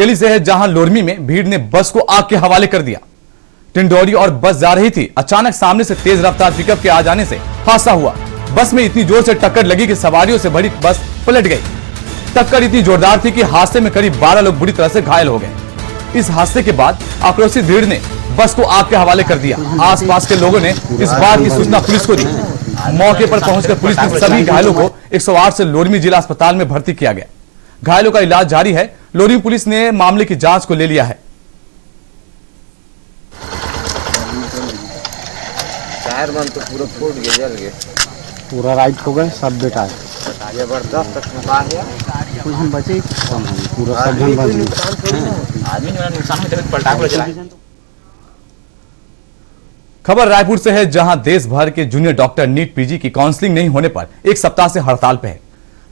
दिल्ली से है जहां लोरमी में भीड़ ने बस को आग के हवाले कर दिया। टिंडोरी और बस जा रही थी, अचानक सामने से तेज रफ्तार पिकअप के आ जाने से हादसा हुआ। बस में इतनी जोर से टक्कर लगी कि सवारियों से भरी बस पलट गई। टक्कर इतनी जोरदार थी कि हादसे में करीब 12 लोग बुरी तरह से घायल हो गए। इस हादसे के बाद आक्रोशित भीड़ ने बस को आग के हवाले कर दिया। आसपास के लोगों ने इस बात की सूचना पुलिस को दी। मौके पर पहुंचकर पुलिस ने सभी घायलों को 108 से लोरमी जिला अस्पताल में भर्ती किया गया। घायलों का इलाज जारी है। लोरमी पुलिस ने मामले की जांच को ले लिया है। टायर बंद तो पूरा फूट गया, जल गया, पूरा राइट हो गए, सब बेटा है जबरदस्त नुकसान है। कुछ हम बचे ही कम है, पूरा सब जन बच गए। आदमी जो नुकसान हुआ तो पलटा कर चला। खबर रायपुर से है जहां देश भर के जूनियर डॉक्टर नीट पीजी की काउंसलिंग नहीं होने पर एक सप्ताह से हड़ताल पे है।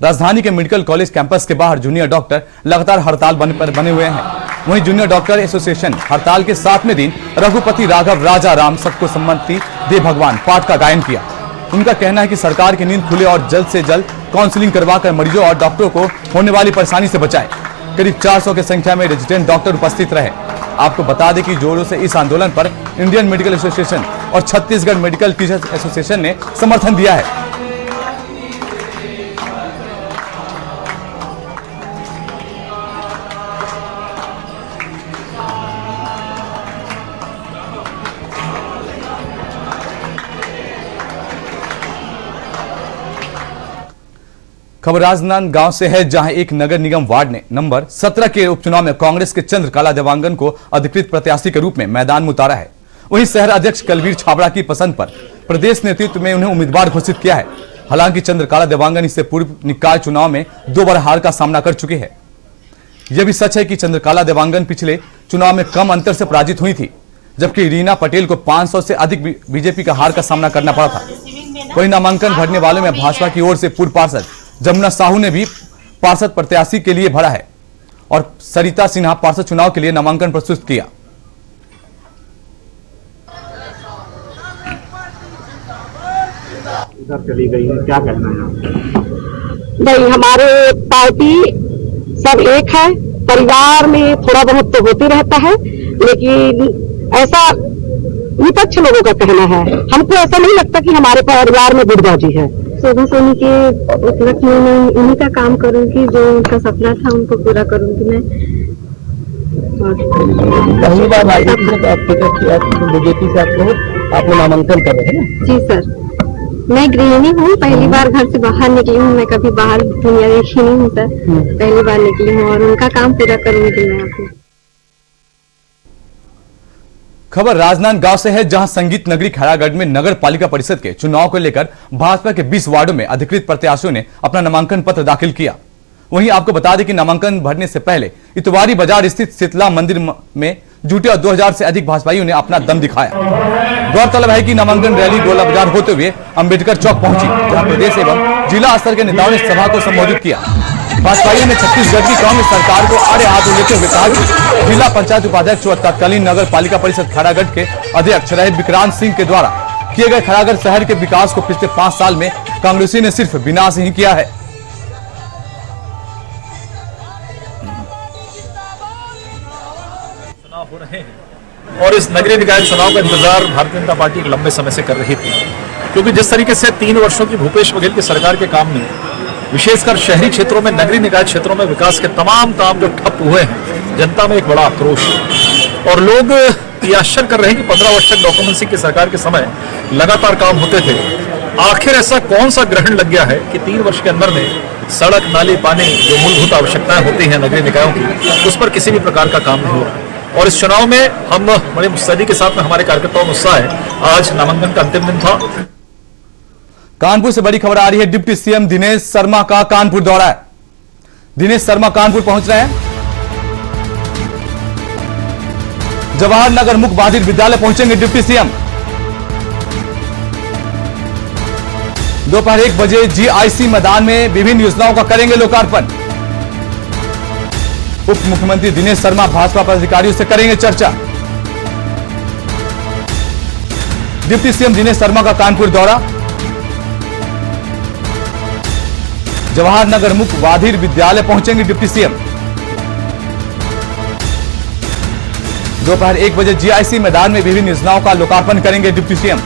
राजधानी के मेडिकल कॉलेज कैंपस के बाहर जूनियर डॉक्टर लगातार हड़ताल बने हुए हैं। वहीं जूनियर डॉक्टर एसोसिएशन हड़ताल के 7वें दिन रघुपति राघव राजा राम सबको सम्मति दे भगवान पाठ का गायन किया। उनका कहना है कि सरकार की नींद खुले और जल्द से जल्द काउंसलिंग करवाकर मरीजों और डॉक्टरों को होने वाली परेशानी से बचाए। करीब 400 की संख्या में रेजिडेंट डॉक्टर उपस्थित रहे। आपको बता दें कि जोरों से इस आंदोलन पर इंडियन मेडिकल एसोसिएशन और छत्तीसगढ़ मेडिकल टीचर्स एसोसिएशन ने समर्थन दिया है। खबर राजनांदगांव से है जहां एक नगर निगम वार्ड ने नंबर 17 के उपचुनाव में कांग्रेस के चंद्रकला देवांगन को अधिकृत प्रत्याशी के रूप में मैदान में उतारा है। वहीं शहर अध्यक्ष कलवीर छाबड़ा की पसंद पर प्रदेश नेतृत्व में उन्हें उम्मीदवार घोषित किया है। हालांकि चंद्रकला देवांगन इससे पूर्व निकाय चुनाव में 2 बार हार का सामना कर चुके हैं। यह भी सच है कि चंद्रकला देवांगन पिछले चुनाव में कम अंतर से पराजित हुई थी, जबकि रीना पटेल को 500 से अधिक बीजेपी का हार का सामना करना पड़ा था। वहीं नामांकन भरने वालों में भाजपा की ओर से पूर्व पार्षद जमुना साहू ने भी पार्षद प्रत्याशी के लिए भरा है और सरिता सिन्हा पार्षद चुनाव के लिए नामांकन प्रस्तुत किया। इधर चली गई है, क्या कहना है? नहीं, हमारे पार्टी सब एक है। परिवार में थोड़ा बहुत तो होते रहता है, लेकिन ऐसा विपक्ष लोगों का कहना है। हमको ऐसा नहीं लगता कि हमारे परिवार में गुटबाजी है। शोभा सोनी के उपलक्ष्य में मैं उन्हीं का काम करूंगी, जो उनका सपना था उनको पूरा करूंगी मैं। पहली बार बीजेपी से आपको नामांकन कर रहे हैं? जी सर, मैं गृहिणी हूँ, पहली बार घर से बाहर निकली हूँ। मैं कभी बाहर दुनिया देखी नहीं हूँ सर, पहली बार निकली हूँ और उनका काम पूरा करूंगी मैं अपना। खबर राजनांदगांव से है जहां संगीत नगरी खैरागढ़ में नगर पालिका परिषद के चुनाव को लेकर भाजपा के 20 वार्डों में अधिकृत प्रत्याशियों ने अपना नामांकन पत्र दाखिल किया। वहीं आपको बता दें कि नामांकन भरने से पहले इतवारी बाजार स्थित शीतला मंदिर में जुटे और 2000 से अधिक भाजपाइयों ने अपना दम दिखाया। गौरतलब है कि नामांकन रैली गोला बाजार होते हुए अंबेडकर चौक पहुंची, जहां प्रदेश एवं जिला स्तर के नेताओं ने सभा को संबोधित किया। भाजपाइयों ने छत्तीसगढ़ की कांग्रेस सरकार को आड़े हाथ लेते हुए कहा कि जिला पंचायत उपाध्यक्ष और तत्कालीन नगर पालिका परिषद खैरागढ़ के अध्यक्ष रहे विक्रांत सिंह के द्वारा किए गए खैरागढ़ शहर के विकास को पिछले 5 साल में कांग्रेसी ने सिर्फ विनाश ही किया है। चुनाव हो रहे हैं और इस नगरीय निकाय चुनाव का इंतजार भारतीय जनता पार्टी एक लंबे समय से कर रही थी, क्योंकि जिस तरीके से 3 वर्षों की भूपेश बघेल की सरकार के काम में विशेषकर शहरी क्षेत्रों में, नगरीय निकाय क्षेत्रों में विकास के तमाम काम जो ठप हुए हैं, जनता में एक बड़ा आक्रोश है। और लोग ये आश्चर्य कर रहे हैं कि 15 वर्ष तक डॉक्यूमेंट्री की सरकार के समय लगातार काम होते थे। आखिर ऐसा कौन सा ग्रहण लग गया है कि 3 वर्ष के अंदर में सड़क, नाली, पानी, जो मूलभूत आवश्यकताएं होती हैं नगरीय निकायों की, उस पर किसी भी प्रकार का काम नहीं हो रहा। और इस चुनाव में हम बड़े मुस्तैदी के साथ में हमारे कार्यकर्ताओं में उत्साह है। आज नामांकन का अंतिम दिन था। कानपुर से बड़ी खबर आ रही है। डिप्टी सीएम दिनेश शर्मा का कानपुर दौरा है। दिनेश शर्मा कानपुर पहुंच रहे हैं। जवाहर नगर मुख्य बहादुर विद्यालय पहुंचेंगे डिप्टी सीएम। दोपहर 1 बजे जीआईसी मैदान में विभिन्न योजनाओं का करेंगे लोकार्पण। उप मुख्यमंत्री दिनेश शर्मा भाजपा पदाधिकारियों से करेंगे चर्चा। डिप्टी सीएम दिनेश शर्मा का कानपुर दौरा। जवाहर नगर मुख्य बहादुर विद्यालय पहुंचेंगे डिप्टी सीएम। दोपहर 1 बजे जीआईसी मैदान में विभिन्न योजनाओं का लोकार्पण करेंगे deputy CM.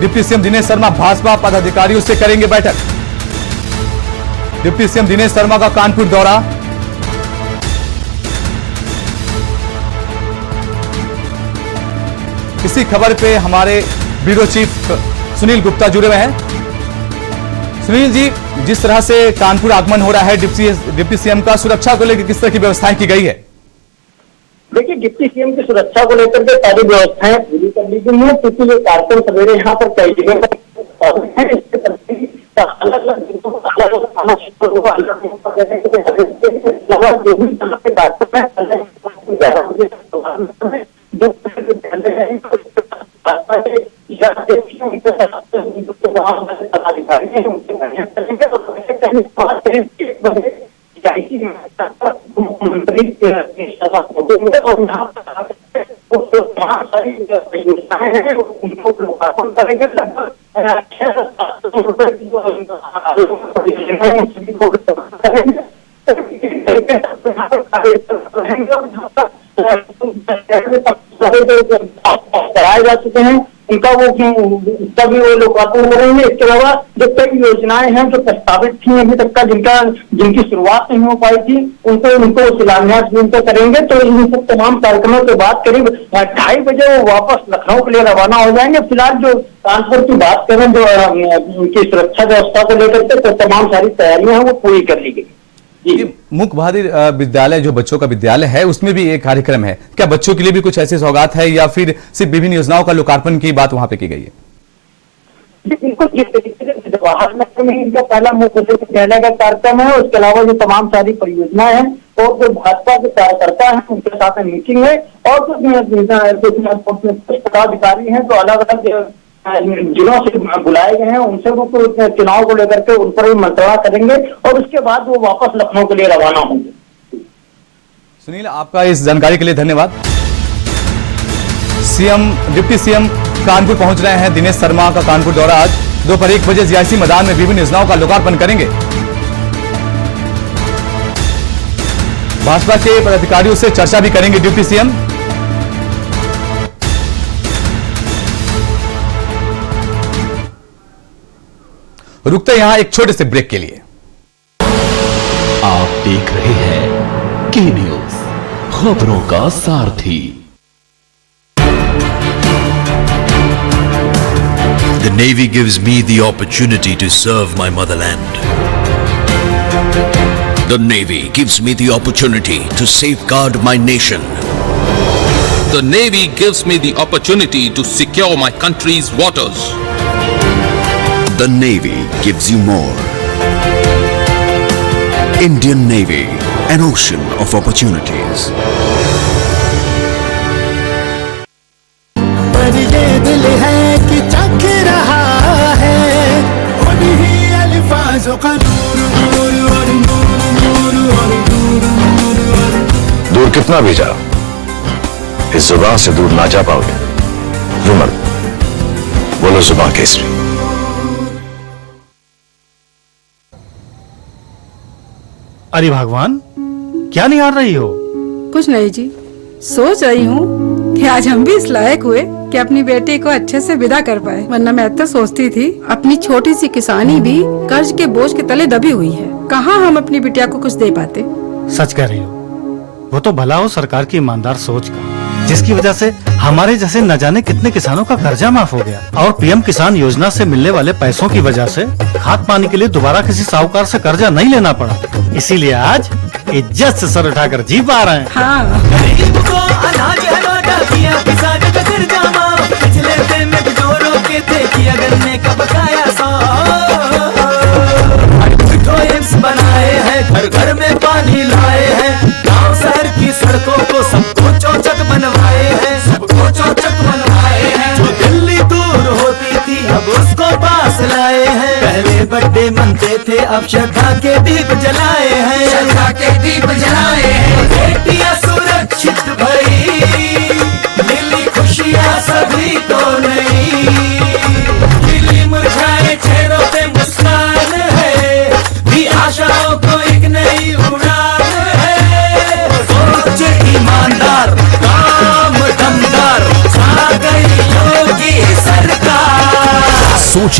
Deputy CM Dinesh Sharma Bhajpa पदाधिकारियों से करेंगे बैठक। डिप्टी सीएम दिनेश शर्मा का कानपुर दौरा। इसी खबर पे हमारे ब्यूरो चीफ सुनील गुप्ता जुड़े हुए हैं। सुनील जी, जिस तरह से कानपुर आगमन हो रहा है डिप्टी सीएम का, सुरक्षा को लेकर किस तरह की व्यवस्थाएं की गई है? देखिए, डिप्टी सीएम की सुरक्षा को लेकर के सारी व्यवस्थाएं पूरी कर ली गई हैं, क्योंकि ये कार्यक्रम सवेरे यहाँ पर कई जगह पर है। इसके अलग-अलग थाना क्षेत्रों को अलग जो भी जहाँ पे कार्यक्रम है मुख्यमंत्री उनको लोकार्पण करेंगे। कराए जा चुके हैं, उनका उसका भी वो लोकार्पण करेंगे। इसके अलावा जो कई योजनाएं हैं जो प्रस्तावित थी अभी तक का, जिनकी शुरुआत नहीं हो पाई थी, उनको शिलान्यास भी उनको करेंगे। तो इन सब तमाम कार्यक्रमों के बाद करीब 2:30 बजे वो वापस लखनऊ के लिए रवाना हो जाएंगे। फिलहाल जो कानपुर की बात करें, जो उनकी सुरक्षा व्यवस्था को लेकर के, तो तमाम सारी तैयारियां हैं वो पूरी कर ली गई। मुख्य बहादुर विद्यालय जो बच्चों का विद्यालय है, उसमें भी एक कार्यक्रम है। क्या बच्चों के लिए भी कुछ ऐसी सौगात है या फिर सिर्फ विभिन्न योजनाओं का लोकार्पण की बात वहां पे की गई है? बिल्कुल, जिस तरीके से जवाहर नगर में इनका पहला मुख्य विद्यालय का कार्यक्रम है, उसके अलावा जो तमाम सारी परियोजनाएं हैं और जो भाजपा के कार्यकर्ता हैं उनके साथ मीटिंग है, और कुछ पदाधिकारी हैं जो अलग अलग जिलों से बुलाए गए हैं, उनसे वो चुनाव को लेकर के उन पर भी मंत्रणा करेंगे और उसके बाद वो वापस लखनऊ के लिए रवाना होंगे। सुनील, आपका इस जानकारी के लिए धन्यवाद। डिप्टी सीएम कानपुर पहुंच रहे हैं। दिनेश शर्मा का कानपुर दौरा आज दोपहर 1 बजे जीआईसी मैदान में विभिन्न योजनाओं का लोकार्पण करेंगे। भाजपा के पदाधिकारियों से चर्चा भी करेंगे डिप्टी सीएम। रुकते यहां एक छोटे से ब्रेक के लिए। आप देख रहे हैं के न्यूज, खबरों का सारथी। The Navy gives me the opportunity to serve my motherland. The Navy gives me the opportunity to safeguard my nation. The Navy gives me the opportunity to secure my country's waters. The Navy gives you more. Indian Navy, an ocean of opportunities. पर ये दिल है कि चख रहा है उन्हीं अल्फाजों का नूर नूर और नूर नूर और नूर नूर और दूर कितना भी जाओ, इस जुबान से दूर ना जा पाओगे। जुमर बोलो जुबान केसरी। अरे भगवान, क्या निहार रही हो? कुछ नहीं जी, सोच रही हूँ कि आज हम भी इस लायक हुए कि अपनी बेटी को अच्छे से विदा कर पाए, वरना मैं तो सोचती थी अपनी छोटी सी किसानी भी कर्ज के बोझ के तले दबी हुई है। कहाँ हम अपनी बिटिया को कुछ दे पाते। सच कह रही हो, वो तो भला हो सरकार की ईमानदार सोच का, जिसकी वजह से हमारे जैसे न जाने कितने किसानों का कर्जा माफ हो गया और पीएम किसान योजना से मिलने वाले पैसों की वजह से खाद पानी के लिए दोबारा किसी साहूकार से कर्जा नहीं लेना पड़ा। इसीलिए आज इज्जत से सर उठाकर जी पा रहे हैं। हाँ। गरीब को अनाज अनाजा किया, किसान का कर्जा माफ, पिछले पेमेंट जो रोके थे किया गन्ने का बकाया साफ बनाए हैं, घर घर में पानी लाए हैं, गांव शहर की सड़कों को सबको चौचक बनवाए हैं, सबको चौचक बनवाए हैं। जो दिल्ली दूर होती थी अब उसको पास लाए हैं। पहले बर्थडे मनते थे अब श्रद्धा के दीप जलाए हैं, श्रद्धा के दीप जलाए हैं। बेटियां सुरक्षित भई, मिली खुशियां सभी को नई, खिली मुरझाए चेहरों पे मुस्कान है, भी आशाओं को एक नई उड़ान है।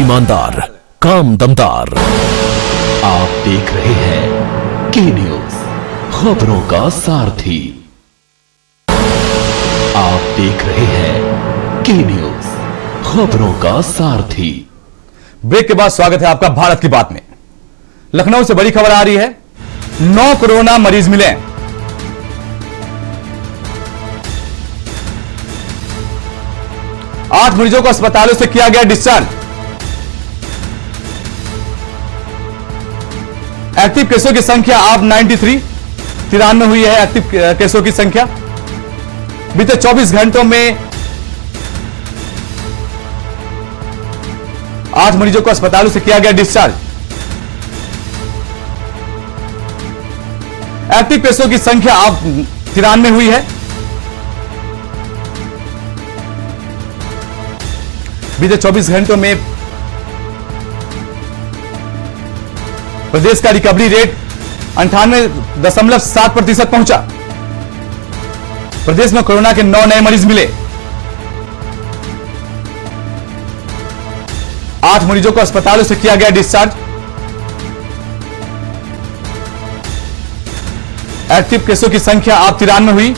ईमानदार, काम दमदार। आप देख रहे हैं के न्यूज, खबरों का सारथी। आप देख रहे हैं के न्यूज, खबरों का सारथी। ब्रेक के बाद स्वागत है आपका भारत की बात में। लखनऊ से बड़ी खबर आ रही है, 9 कोरोना मरीज मिले। 8 मरीजों को अस्पतालों से किया गया डिस्चार्ज। एक्टिव केसों की संख्या अब 93 हुई है। एक्टिव केसों की संख्या बीते 24 घंटों में 8 मरीजों को अस्पतालों से किया गया डिस्चार्ज। एक्टिव केसों की संख्या अब 93 हुई है। बीते 24 घंटों में प्रदेश का रिकवरी रेट 98.7% पहुंचा। प्रदेश में कोरोना के 9 नए मरीज मिले। 8 मरीजों को अस्पतालों से किया गया डिस्चार्ज। एक्टिव केसों की संख्या अब 93 हुई।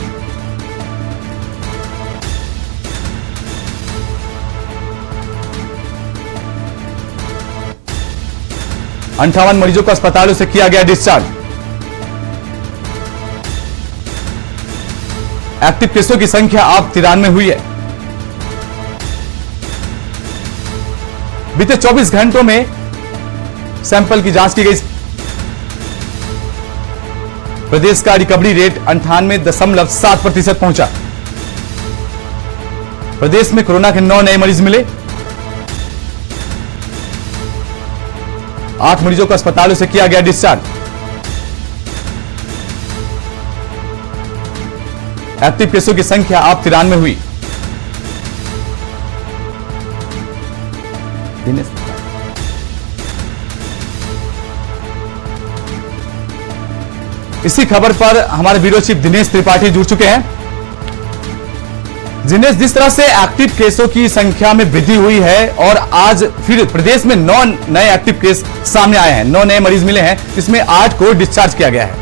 अंठावन मरीजों को अस्पतालों से किया गया डिस्चार्ज। एक्टिव केसों की संख्या अब 93 हुई है। बीते 24 घंटों में सैंपल की जांच की गई। प्रदेश का रिकवरी रेट 98.7% पहुंचा। प्रदेश में कोरोना के 9 नए मरीज मिले। 8 मरीजों को अस्पतालों से किया गया डिस्चार्ज। एक्टिव केसों की संख्या अब 93 हुई। इसी खबर पर हमारे ब्यूरो चीफ दिनेश त्रिपाठी जुड़ चुके हैं। दिनेश, जिस तरह से एक्टिव केसों की संख्या में वृद्धि हुई है और आज फिर प्रदेश में 9 नए एक्टिव केस सामने आए हैं, 9 नए मरीज मिले हैं, इसमें 8 को डिस्चार्ज किया गया है।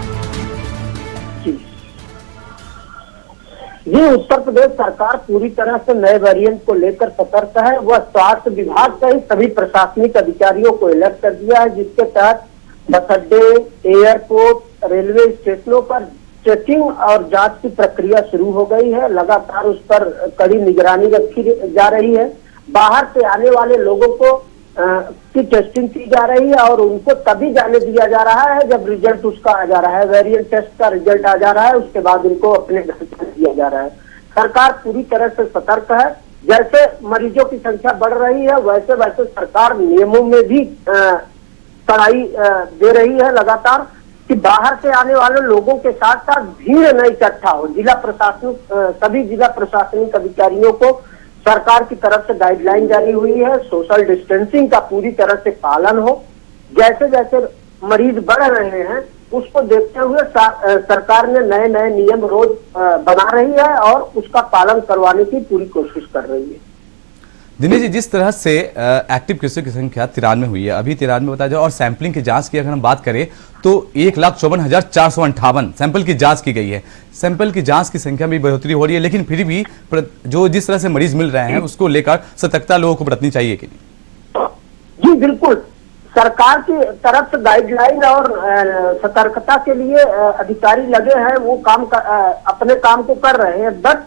जी, उत्तर प्रदेश सरकार पूरी तरह से नए वेरिएंट को लेकर सतर्क है। वह स्वास्थ्य विभाग सहित सभी प्रशासनिक अधिकारियों को अलर्ट कर दिया है, जिसके तहत बस अड्डे, एयरपोर्ट, रेलवे स्टेशनों पर चेकिंग और जांच की प्रक्रिया शुरू हो गई है। लगातार उस पर कड़ी निगरानी रखी जा रही है। बाहर से आने वाले लोगों को की टेस्टिंग की जा रही है और उनको तभी जाने दिया जा रहा है जब रिजल्ट उसका आ जा रहा है, वेरिएंट टेस्ट का रिजल्ट आ जा रहा है, उसके बाद उनको अपने घर जाने दिया जा रहा है। सरकार पूरी तरह से सतर्क है। जैसे मरीजों की संख्या बढ़ रही है वैसे वैसे सरकार नियमों में भी कड़ाई दे रही है लगातार, कि बाहर से आने वाले लोगों के साथ साथ भीड़ न इकट्ठा हो। सभी जिला प्रशासनिक अधिकारियों को सरकार की तरफ से गाइडलाइन जारी हुई है। सोशल डिस्टेंसिंग का पूरी तरह से पालन हो। जैसे जैसे मरीज बढ़ रहे हैं उसको देखते हुए सरकार ने नए नए नियम रोज बना रही है और उसका पालन करवाने की पूरी कोशिश कर रही है। दिनेश जी, जिस तरह से एक्टिव केसों की संख्या 93 हुई है, अभी 93 बताया जाए, और सैंपलिंग की जांच की अगर हम बात करें तो 1,54,458 सैंपल की जांच की गई है। सैंपल की जांच की संख्या में बढ़ोतरी हो रही है, लेकिन फिर भी जिस तरह से मरीज मिल रहे हैं उसको लेकर सतर्कता लोगों को बरतनी चाहिए कि नहीं? जी बिल्कुल, सरकार की तरफ से गाइडलाइन और सतर्कता के लिए अधिकारी लगे हैं, वो अपने काम को कर रहे हैं। बट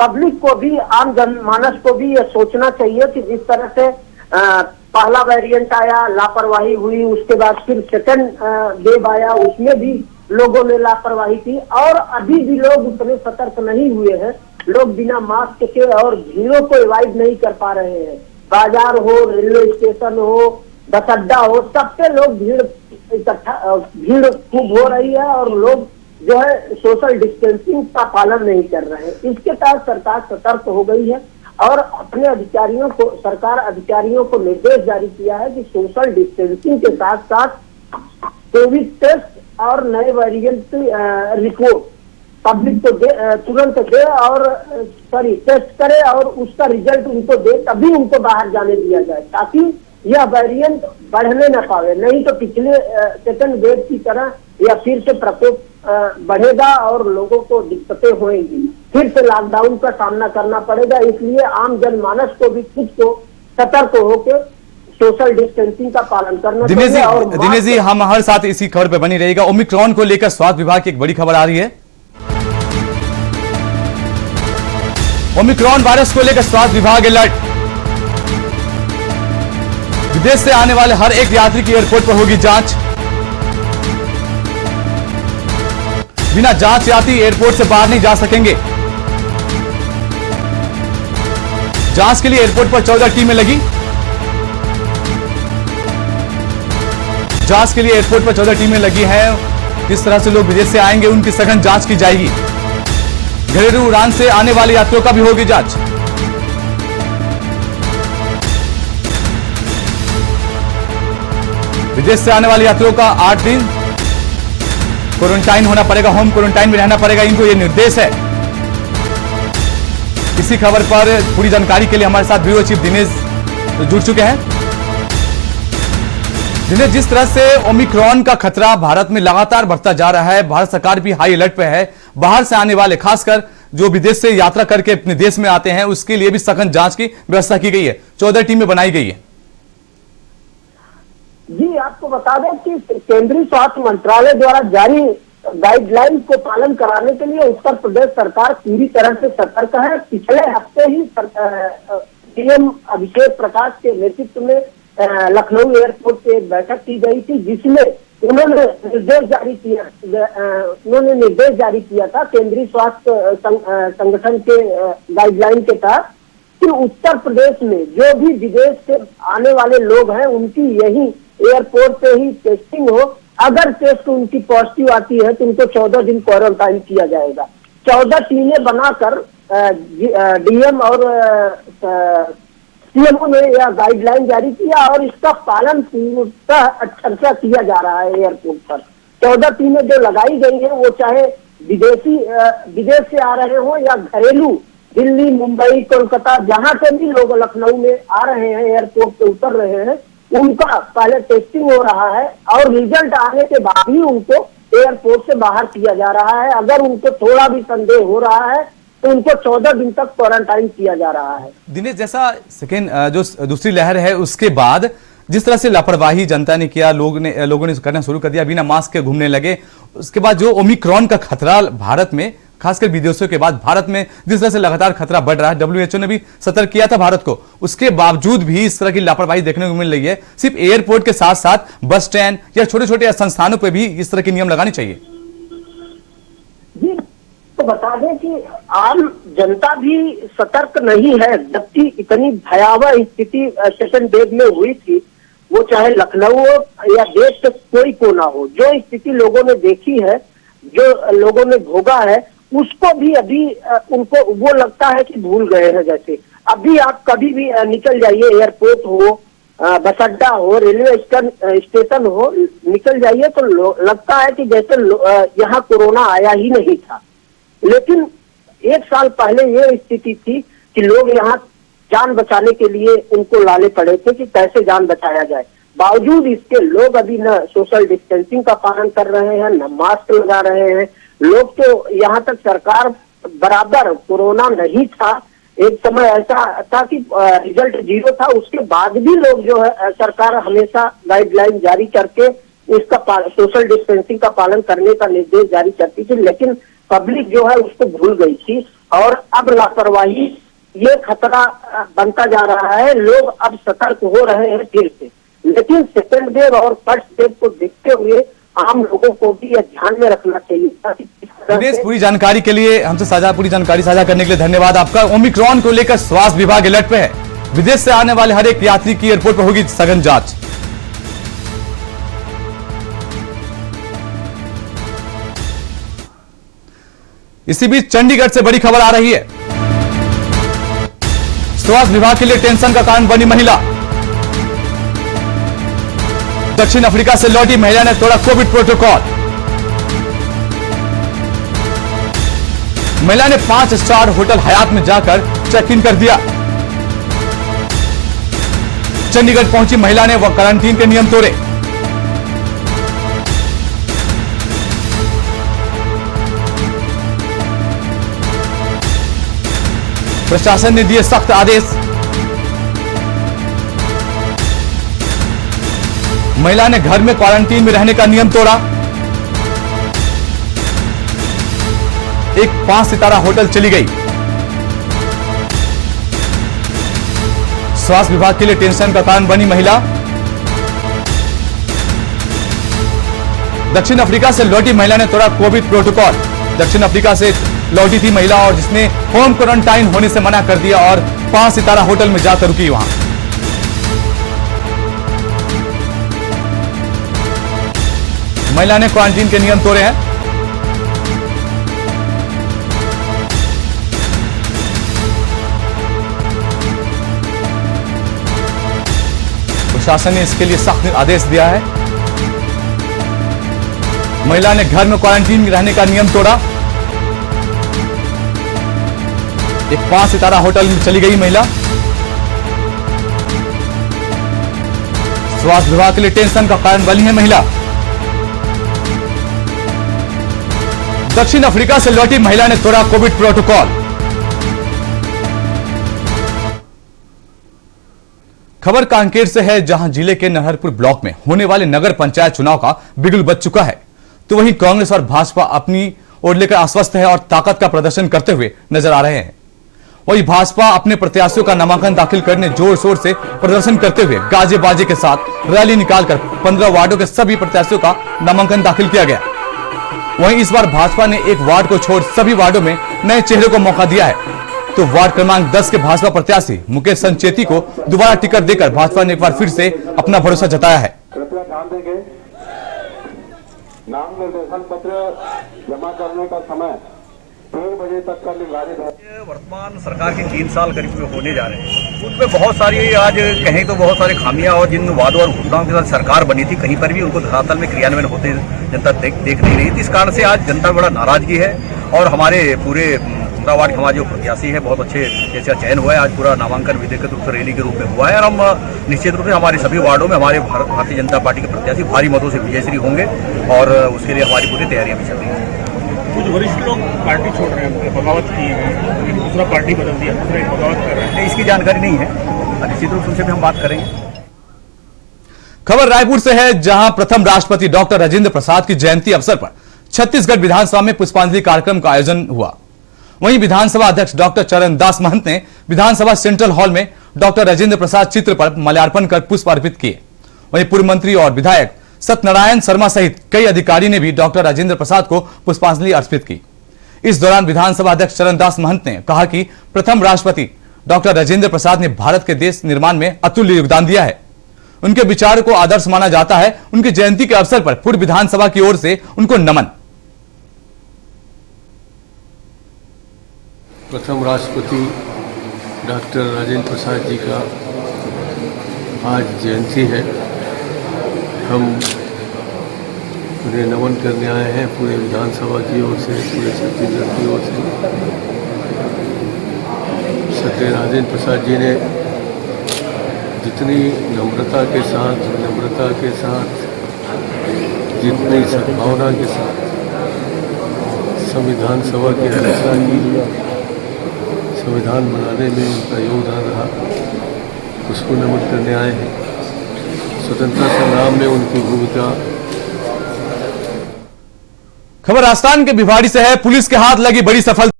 पब्लिक को भी, आम जनमानस को भी ये सोचना चाहिए कि जिस तरह से पहला वेरिएंट आया, लापरवाही हुई, उसके बाद फिर सेकंड वेव आया, उसमें भी लोगों ने लापरवाही की और अभी भी लोग उतने सतर्क नहीं हुए हैं। लोग बिना मास्क के और भीड़ों को अवॉइड नहीं कर पा रहे हैं। बाजार हो, रेलवे स्टेशन हो, बस अड्डा हो, सब पे लोग भीड़ खूब हो रही है और लोग जो है सोशल डिस्टेंसिंग का पालन नहीं कर रहे हैं। इसके तहत सरकार सतर्क हो गई है और अपने सरकार अधिकारियों को निर्देश जारी किया है कि सोशल डिस्टेंसिंग के साथ साथ कोविड टेस्ट और नए वेरिएंट रिपोर्ट पब्लिक को तुरंत दे और टेस्ट करे और उसका रिजल्ट उनको दे, तभी उनको बाहर जाने दिया जाए, ताकि यह वेरिएंट बढ़ने न पावे, नहीं तो पिछले सेकंड वेव की तरह यह फिर से प्रकोप बढ़ेगा और लोगों को दिक्कतें होंगी, फिर से लॉकडाउन का सामना करना पड़ेगा। इसलिए आम जनमानस को भी खुद को सतर्क होकर सोशल डिस्टेंसिंग का पालन करना चाहिए। और दिनेश जी, हम हर साथ इसी खबर पे बनी रहेगा। ओमिक्रॉन को लेकर स्वास्थ्य विभाग की एक बड़ी खबर आ रही है। ओमिक्रॉन वायरस को लेकर स्वास्थ्य विभाग अलर्ट। विदेश से आने वाले हर एक यात्री की एयरपोर्ट पर होगी जांच। बिना जांच यात्री एयरपोर्ट से बाहर नहीं जा सकेंगे। जांच के लिए एयरपोर्ट पर 14 टीमें लगी। जांच के लिए एयरपोर्ट पर 14 टीमें लगी हैं। किस तरह से लोग विदेश से आएंगे उनकी सघन जांच की जाएगी। घरेलू उड़ान से आने वाले यात्रियों का भी होगी जांच। विदेश से आने वाले यात्रियों का 8 दिन क्वारंटाइन होना पड़ेगा, होम क्वारंटाइन में रहना पड़ेगा, इनको यह निर्देश है। इसी खबर पर पूरी जानकारी के लिए हमारे साथ ब्यूरो चीफ दिनेश जुड़ चुके हैं। दिनेश, जिस तरह से ओमिक्रॉन का खतरा भारत में लगातार बढ़ता जा रहा है, भारत सरकार भी हाई अलर्ट पे है। बाहर से आने वाले, खासकर जो विदेश से यात्रा करके अपने देश में आते हैं, उसके लिए भी सघन जांच की व्यवस्था की गई है। 14 टीमें बनाई गई है। जी, आपको बता दें कि केंद्रीय स्वास्थ्य मंत्रालय द्वारा जारी गाइडलाइन को पालन कराने के लिए उत्तर प्रदेश सरकार पूरी तरह से सतर्क है। पिछले हफ्ते ही सीएम अभिषेक प्रकाश के नेतृत्व में लखनऊ एयरपोर्ट पे एक बैठक की गई थी, जिसमें उन्होंने निर्देश जारी किया था केंद्रीय स्वास्थ्य संगठन के गाइडलाइन के तहत कि उत्तर प्रदेश में जो भी विदेश से आने वाले लोग हैं उनकी यही एयरपोर्ट पे ही टेस्टिंग हो। अगर टेस्ट उनकी पॉजिटिव आती है तो उनको 14 दिन क्वारंटाइन किया जाएगा। 14 टीमें बनाकर डीएम और सीएमओ ने यह गाइडलाइन जारी किया और इसका पालन पूर्णतः अच्छा किया जा रहा है। एयरपोर्ट पर 14 टीमें जो लगाई गई हैं, वो चाहे विदेश से आ रहे हो या घरेलू दिल्ली, मुंबई, कोलकाता, जहां से भी लोग लखनऊ में आ रहे हैं, एयरपोर्ट पे उतर रहे हैं, उनका पहले टेस्टिंग हो रहा है और रिजल्ट आने के बाद ही उनको एयरपोर्ट से बाहर किया जा रहा है। अगर उनको थोड़ा भी संदेह हो रहा है तो उनको 14 दिन तक क्वारंटाइन किया जा रहा है। दिनेश, जैसा सेकेंड जो दूसरी लहर है उसके बाद जिस तरह से लापरवाही जनता ने किया, लोगों ने करना शुरू कर दिया, बिना मास्क के घूमने लगे, उसके बाद जो ओमिक्रॉन का खतरा भारत में, खासकर विदेशों के बाद भारत में जिस तरह से लगातार खतरा बढ़ रहा है, WHO ने भी सतर्क किया था भारत को, उसके बावजूद भी इस तरह की लापरवाही देखने को मिल रही है। सिर्फ एयरपोर्ट के साथ साथ बस स्टैंड या छोटे छोटे संस्थानों पर भी इस तरह के नियम लगाने चाहिए। जी, तो बता दें कि आम जनता भी सतर्क नहीं है, जबकि इतनी भयावह स्थिति सेकंड वेव में हुई थी, वो चाहे लखनऊ हो या देश के कोई कोना हो, जो स्थिति लोगों ने देखी है, जो लोगों ने भोगा है, उसको भी अभी उनको वो लगता है कि भूल गए हैं। जैसे अभी आप कभी भी निकल जाइए, एयरपोर्ट हो, बस अड्डा हो, रेलवे स्टेशन हो, निकल जाइए तो लगता है कि जैसे यहाँ कोरोना आया ही नहीं था। लेकिन 1 साल पहले ये स्थिति थी कि लोग यहाँ जान बचाने के लिए उनको लाले पड़े थे कि कैसे जान बचाया जाए। बावजूद इसके लोग अभी न सोशल डिस्टेंसिंग का पालन कर रहे हैं, न मास्क लगा रहे हैं। लोग तो यहाँ तक सरकार बराबर कोरोना नहीं था, एक समय ऐसा था कि रिजल्ट 0 था, उसके बाद भी लोग जो है सरकार हमेशा गाइडलाइन जारी करके इसका सोशल डिस्टेंसिंग का पालन करने का निर्देश जारी करती थी, लेकिन पब्लिक जो है उसको भूल गई थी और अब लापरवाही ये खतरा बनता जा रहा है। लोग अब सतर्क हो रहे हैं फिर से, लेकिन सेकेंड वेव और फर्स्ट वेव को देखते हुए आम लोगों को भी यह ध्यान में रखना चाहिए। दिनेश, पूरी जानकारी के लिए हमसे पूरी जानकारी साझा करने के लिए धन्यवाद आपका। ओमिक्रॉन को लेकर स्वास्थ्य विभाग अलर्ट पे है। विदेश से आने वाले हर एक यात्री की एयरपोर्ट पर होगी सघन जांच। इसी बीच चंडीगढ़ से बड़ी खबर आ रही है। स्वास्थ्य विभाग के लिए टेंशन का कारण बनी महिला। दक्षिण अफ्रीका से लौटी महिला ने तोड़ा कोविड प्रोटोकॉल। महिला ने 5 स्टार होटल हयात में जाकर चेक इन कर दिया। चंडीगढ़ पहुंची महिला ने वह क्वारंटीन के नियम तोड़े। प्रशासन ने दिए सख्त आदेश। महिला ने घर में क्वारंटीन में रहने का नियम तोड़ा। एक 5 सितारा होटल चली गई। स्वास्थ्य विभाग के लिए टेंशन का कारण बनी महिला। दक्षिण अफ्रीका से लौटी महिला ने तोड़ा कोविड प्रोटोकॉल। दक्षिण अफ्रीका से लौटी थी महिला और जिसने होम क्वारंटाइन होने से मना कर दिया और 5 सितारा होटल में जाकर रुकी वहां। महिला ने क्वारंटीन के नियम तोड़े हैं। प्रशासन ने इसके लिए सख्त आदेश दिया है। महिला ने घर में क्वारंटीन में रहने का नियम तोड़ा। एक 5 सितारा होटल में चली गई महिला। स्वास्थ्य विभाग के लिए टेंशन का कारण बनी है महिला। दक्षिण अफ्रीका से लौटी महिला ने तोड़ा कोविड प्रोटोकॉल। खबर कांकेर से है, जहां जिले के नहरपुर ब्लॉक में होने वाले नगर पंचायत चुनाव का बिगुल बज चुका है, तो वहीं कांग्रेस और भाजपा अपनी ओर लेकर आश्वस्त है और ताकत का प्रदर्शन करते हुए नजर आ रहे हैं। वहीं भाजपा अपने प्रत्याशियों का नामांकन दाखिल करने जोर शोर से प्रदर्शन करते हुए गाजे बाजे के साथ रैली निकालकर 15 वार्डों के सभी प्रत्याशियों का नामांकन दाखिल किया गया। वहीं इस बार भाजपा ने एक वार्ड को छोड़ सभी वार्डों में नए चेहरे को मौका दिया है। तो वार्ड क्रमांक 10 के भाजपा प्रत्याशी मुकेश संचेती को दोबारा टिकट देकर भाजपा ने एक बार फिर से अपना भरोसा जताया है। कृपया ध्यान देंगे, नाम निर्देशन पत्र जमा करने का समय 3 बजे तक का निर्धारित है। वर्तमान सरकार के 3 साल करीब होने जा रहे हैं, उनमें बहुत सारी आज कहें तो बहुत सारी खामियां और जिन वादों और घोषणाओं के साथ सरकार बनी थी, कहीं पर भी उनको धरातल में क्रियान्वयन होते जनता देख नहीं रही थी। इस कारण से आज जनता में बड़ा नाराजगी है और हमारे पूरे वार्ड हमारे जो प्रत्याशी है बहुत अच्छे जैसे चयन हुआ है। आज पूरा नामांकन विधिवत रूप से रैली के रूप में हुआ है और हम निश्चित रूप से हमारे सभी वार्डों में हमारे भारतीय जनता पार्टी के प्रत्याशी भारी मतों से विजयश्री होंगे और उसके लिए हमारी पूरी तैयारियां भी चल रही हैं। कुछ वरिष्ठ लोग पार्टी छोड़ रहे हैं, बगावत की है, दूसरा पार्टी बदल दिया, दूसरा बगावत कर रहे हैं, इसकी जानकारी नहीं है। निश्चित रूप से उनसे भी हम बात करेंगे। खबर रायपुर से है, जहां प्रथम राष्ट्रपति डॉक्टर राजेंद्र प्रसाद की जयंती अवसर पर छत्तीसगढ़ विधानसभा में पुष्पांजलि कार्यक्रम का आयोजन हुआ। वहीं विधानसभा अध्यक्ष डॉक्टर चरणदास महंत ने विधानसभा सेंट्रल हॉल में डॉक्टर राजेंद्र प्रसाद चित्र पर माल्यार्पण कर पुष्प अर्पित किए। वहीं पूर्व मंत्री और विधायक सत्यनारायण शर्मा सहित कई अधिकारी ने भी डॉक्टर राजेंद्र प्रसाद को पुष्पांजलि अर्पित की। इस दौरान विधानसभा अध्यक्ष चरणदास महंत ने कहा कि प्रथम राष्ट्रपति डॉक्टर राजेंद्र प्रसाद ने भारत के देश निर्माण में अतुल्य योगदान दिया है। उनके विचार को आदर्श माना जाता है। उनकी जयंती के अवसर पर पूर्व विधानसभा की ओर से उनको नमन। प्रथम राष्ट्रपति डॉक्टर राजेंद्र प्रसाद जी का आज जयंती है। हम उन्हें नमन करने आए हैं पूरे विधानसभा की ओर से, पूरे छत्तीसगढ़ की ओर से। सत्य राजेंद्र प्रसाद जी ने जितनी नम्रता के साथ जितनी सद्भावना के साथ संविधान सभा की रचना की, संविधान बनाने में उनका योगदान रहा, उसको नमन करने आए हैं। स्वतंत्रता संग्राम में उनकी भूमिका। खबर राजस्थान के भिवाड़ी से है, पुलिस के हाथ लगी बड़ी सफलता।